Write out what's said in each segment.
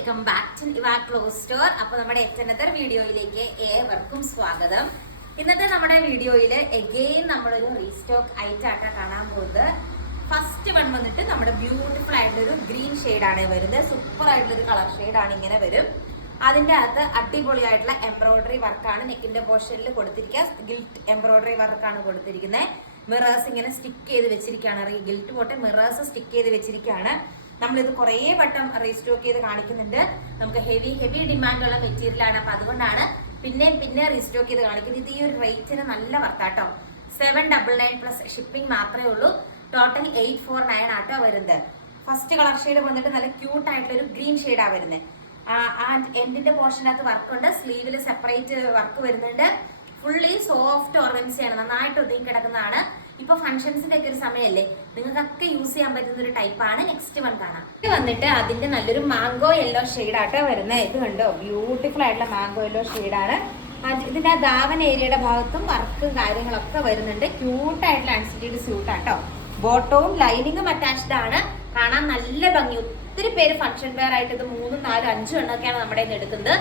Welcome back to Eva cloth store. അപ്പോൾ നമ്മുടെ എത്തനത്തർ വീഡിയോയിലേക്ക് ഏവർക്കും സ്വാഗതം. ഇന്നത്തെ നമ്മുടെ വീഡിയോയിൽ എഗെയിൻ നമ്മളൊരു റീസ്റ്റോക്ക് ഐറ്റാണ് കാണാൻ പോകുന്നത്. ഫസ്റ്റ് വൺ വന്നിട്ട് നമ്മുടെ ബ്യൂട്ടിഫുൾ ആയിട്ടുള്ളൊരു ഗ്രീൻ ഷെയ്ഡാണ് വരുന്നത്. സൂപ്പർ ആയിട്ടുള്ളൊരു കളർ ഷെയ്ഡാണ് ഇങ്ങനെ വരും. അതിൻ്റെ അകത്ത് അടിപൊളിയായിട്ടുള്ള എംബ്രോയിഡറി വർക്കാണ് നെക്കിന്റെ പോർഷനിൽ കൊടുത്തിരിക്കുക. ഗിൽറ്റ് എംബ്രോയിഡറി വർക്കാണ് കൊടുത്തിരിക്കുന്നത്. മിറേഴ്സ് ഇങ്ങനെ സ്റ്റിക്ക് ചെയ്ത് വെച്ചിരിക്കുകയാണ്. ഗിൽറ്റ് പോട്ടെ മിറേഴ്സ് സ്റ്റിക്ക് ചെയ്ത് വെച്ചിരിക്കുകയാണ്. നമ്മളിത് കുറേ വട്ടം റീസ്റ്റോക്ക് ചെയ്ത് കാണിക്കുന്നുണ്ട്. നമുക്ക് ഹെവി ഡിമാൻഡുള്ള മെറ്റീരിയലാണ്. അപ്പൊ അതുകൊണ്ടാണ് പിന്നെ റീസ്റ്റോക്ക് ചെയ്ത് കാണിക്കുന്നത്. ഇത് ഈ ഒരു റേറ്റിന് നല്ല വർത്താട്ടോ. 799 പ്ലസ് ഷിപ്പിംഗ് മാത്രമേ ഉള്ളൂ. ടോട്ടൽ 849 ആട്ടോ വരുന്നത്. ഫസ്റ്റ് കളർ ഷെയ്ഡ് വന്നിട്ട് നല്ല ക്യൂട്ട് ആയിട്ടുള്ള ഒരു ഗ്രീൻ ഷെയ്ഡാണ് വരുന്നത്. എൻഡിന്റെ പോർഷനകത്ത് വർക്കുണ്ട്. സ്ലീവിൽ സെപ്പറേറ്റ് വർക്ക് വരുന്നുണ്ട്. ഫുള്ളി സോഫ്റ്റ് ഓർഗൻസിയാണ്. നന്നായിട്ട് ഒതുങ്ങി കിടക്കുന്നതാണ്. ഇപ്പൊ ഫംഗ്ഷൻസിന്റെ ഒക്കെ ഒരു സമയമല്ലേ, നിങ്ങൾക്കൊക്കെ യൂസ് ചെയ്യാൻ പറ്റുന്ന ഒരു ടൈപ്പാണ്. നെക്സ്റ്റ് വൺ കാണാം. ഇത് വന്നിട്ട് അതിന്റെ നല്ലൊരു മാംഗോ യെല്ലോ ഷെയ്ഡാട്ടോ വരുന്നത്. ഇത് കണ്ടോ, ബ്യൂട്ടിഫുൾ ആയിട്ടുള്ള മാംഗോ യെല്ലോ ഷെയ്ഡാണ്. ഇതിന്റെ ദാവൻ ഏരിയയുടെ ഭാഗത്തും വർക്കും കാര്യങ്ങളൊക്കെ വരുന്നുണ്ട്. ക്യൂട്ടായിട്ടുള്ള അൺസ്റ്റിച്ചഡ് സ്യൂട്ടാട്ടോ. ബോട്ടവും ലൈനിങ്ങും അറ്റാച്ച്ഡ് ആണ്. കാണാൻ നല്ല ഭംഗി. ഒത്തിരി പേര് ഫംഗ്ഷൻ വെയർ ആയിട്ട് ഇത് 3, 4, 5 എണ്ണൊക്കെയാണ് നമ്മുടെ ഇന്ന് എടുക്കുന്നത്.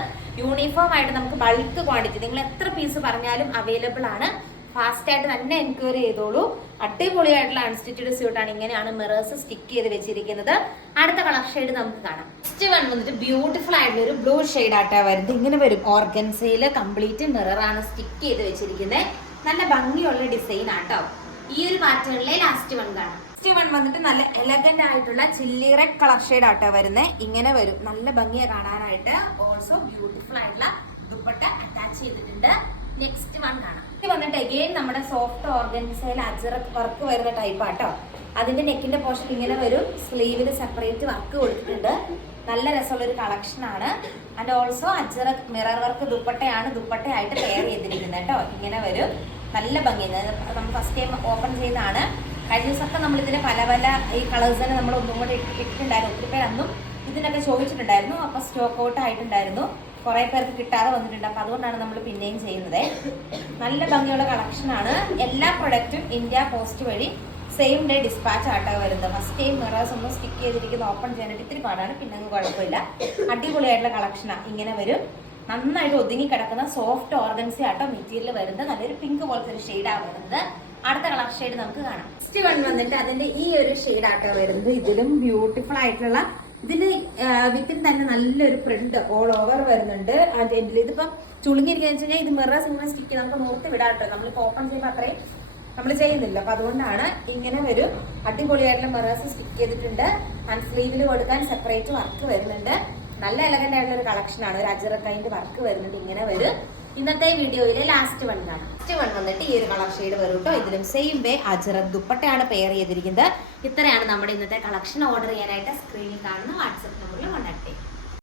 യൂണിഫോം ആയിട്ട് നമുക്ക് ബൾക്ക് ക്വാണ്ടിറ്റി നിങ്ങൾ എത്ര പീസ് പറഞ്ഞാലും അവൈലബിൾ ആണ്. ഫാസ്റ്റ് ആയിട്ട് തന്നെ എൻക്വയറി ചെയ്തോളൂ. അടിപൊളിയായിട്ടുള്ള അൺസ്റ്റിച്ചഡ് സ്യൂട്ടാണ്. ഇങ്ങനെയാണ് മിറേഴ്സ് സ്റ്റിക്ക് ചെയ്ത് വെച്ചിരിക്കുന്നത്. അടുത്ത കളർ ഷെയ്ഡ് നമുക്ക് കാണാം. നെക്സ്റ്റ് വൺ വന്നിട്ട് ബ്യൂട്ടിഫുൾ ആയിട്ടുള്ള ഒരു ബ്ലൂ ഷെയ്ഡ് ആയിട്ടാണ് വരുന്നത്. ഇങ്ങനെ വരും. ഓർഗൻസയിൽ കംപ്ലീറ്റ് മിററാണ് സ്റ്റിക്ക് ചെയ്ത് വെച്ചിരിക്കുന്നത്. നല്ല ഭംഗിയുള്ള ഡിസൈൻ ആട്ടോ. ഈ ഒരു പാറ്റേണിലെ ലാസ്റ്റ് വൺ കാണാം. നെക്സ്റ്റ് വൺ വന്നിട്ട് നല്ല എലഗന്റ് ആയിട്ടുള്ള ചില്ലി റെഡ് കളർ ഷെയ്ഡ് ആട്ടോ വരുന്നത്. ഇങ്ങനെ വരും. നല്ല ഭംഗിയെ കാണാനായിട്ട്. ഓൾസോ ബ്യൂട്ടിഫുൾ ആയിട്ടുള്ള ദുപ്പട്ട അറ്റാച്ച് ചെയ്തിട്ടുണ്ട്. നെക്സ്റ്റ് വൺ കാണാം. ഇത് വന്നിട്ട് അഗെയിൻ നമ്മുടെ സോഫ്റ്റ് ഓർഗൻസയിൽ അജറക് വർക്ക് വരുന്ന ടൈപ്പ് ആട്ടോ. അതിന്റെ നെക്കിന്റെ പോർഷൻ ഇങ്ങനെ വരും. സ്ലീവിൽ സെപ്പറേറ്റ് വർക്ക് കൊടുത്തിട്ടുണ്ട്. നല്ല രസമുള്ള ഒരു കളക്ഷൻ ആണ്. And also ajrak mirror work ദുപ്പട്ടയാണ്. ദുപ്പട്ടയായിട്ട് പെയർ ചെയ്തിരിക്കുന്നത് കേട്ടോ. ഇങ്ങനെ വരും. നല്ല ഭംഗി. നമ്മൾ ഫസ്റ്റ് ടൈം ഓപ്പൺ ചെയ്താണ്. കഴിഞ്ഞ ദിവസമൊക്കെ നമ്മൾ ഇതിന് പല ഈ കളേഴ്സ് തന്നെ നമ്മൾ ഒന്നും കൂടെ ഇട്ടിട്ടുണ്ടായിരുന്നു. ഒത്തിരി പേര് അന്നും ഇതിനൊക്കെ ചോദിച്ചിട്ടുണ്ടായിരുന്നു. അപ്പൊ സ്റ്റോക്ക് ഔട്ട് ആയിട്ടുണ്ടായിരുന്നു. കുറെ പേർക്ക് കിട്ടാതെ വന്നിട്ടുണ്ട്. അപ്പൊ അതുകൊണ്ടാണ് നമ്മൾ പിന്നെയും ചെയ്യുന്നത്. നല്ല ഭംഗിയുള്ള കളക്ഷനാണ്. എല്ലാ പ്രൊഡക്റ്റും ഇന്ത്യ പോസ്റ്റ് വഴി സെയിം ഡേ ഡിസ്പാച്ച് ആട്ടോ വരുന്നത്. ഫസ്റ്റ് ടൈം മിറേഴ്സ് ഒന്നും സ്റ്റിക്ക് ചെയ്തിരിക്കുന്ന ഓപ്പൺ ചെയ്യാനായിട്ട് ഇത്തിരി പാടാണ്. പിന്നെ ഒന്നും കുഴപ്പമില്ല. അടിപൊളിയായിട്ടുള്ള കളക്ഷനാണ്. ഇങ്ങനെ വരും. നന്നായിട്ട് ഒതുങ്ങി കിടക്കുന്ന സോഫ്റ്റ് ഓർഗൻസി ആട്ടോ മെറ്റീരിയൽ വരുന്നത്. നല്ലൊരു പിങ്ക് പോലത്തെ ഒരു ഷെയ്ഡാണ് വരുന്നത്. അടുത്ത കളർ ഷെയ്ഡ് നമുക്ക് കാണാം. നെക്സ്റ്റ് വൺ വന്നിട്ട് അതിന്റെ ഈ ഒരു ഷെയ്ഡ് ആട്ടോ വരുന്നത്. ഇതിലും ബ്യൂട്ടിഫുൾ ആയിട്ടുള്ള ഇതിന് വിത്തിൻ തന്നെ നല്ലൊരു പ്രിന്റ് ഓൾ ഓവർ വരുന്നുണ്ട്. ഇതിപ്പം ചുളുങ്ങിയിരിക്കുന്ന വെച്ച് കഴിഞ്ഞാൽ ഇത് മിറേഴ്സ് ഇങ്ങനെ സ്റ്റിക്ക് ചെയ്ത് നമുക്ക് നോർത്ത് വിടാട്ടോ. നമ്മളിപ്പോൾ ഓപ്പൺ ചെയ്യുമ്പോൾ അത്രയും നമ്മൾ ചെയ്യുന്നില്ല. അപ്പൊ അതുകൊണ്ടാണ് ഇങ്ങനെ വരും. അടിപൊളിയായിട്ടുള്ള മിറേഴ്സ് സ്റ്റിക്ക് ചെയ്തിട്ടുണ്ട്. ആൻഡ് സ്ലീവിൽ കൊടുക്കാൻ സെപ്പറേറ്റ് വർക്ക് വരുന്നുണ്ട്. നല്ല എലഗന്റ് ആയിട്ടുള്ള ഒരു കളക്ഷൻ ആണ്. ഒരു അജറക്കൈൻഡ് വർക്ക് വരുന്നുണ്ട്. ഇങ്ങനെ വരും. ഇന്നത്തെ വീഡിയോയിലെ ലാസ്റ്റ് വൺ കാണാം. ലാസ്റ്റ് വൺ വന്നിട്ട് ഈ ഒരു കളർ ഷെയ്ഡ് വരും കേട്ടോ. ഇതിലും സെയിം വേ അജറക് ദുപ്പട്ടയാണ് പെയർ ചെയ്തിരിക്കുന്നത്. ഇത്രയാണ് നമ്മുടെ ഇന്നത്തെ കളക്ഷൻ. ഓർഡർ ചെയ്യാനായിട്ട് സ്ക്രീനിൽ കാണുന്ന വാട്സ്ആപ്പ് നമ്പറിൽ കോൺടാക്ട് ചെയ്യും.